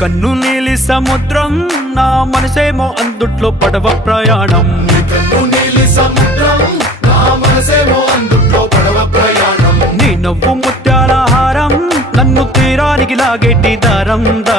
కన్ను నీలి సముద్రం నా మనసేమో అందుట్లో పడవ ప్రయాణం. కన్ను నీలి సముద్రం నా మనసేమో అందుట్లో పడవ ప్రయాణం. నీ నవ్వు ముత్యాల హారం నన్ను తీరానికి లాగేటి దారం దారం.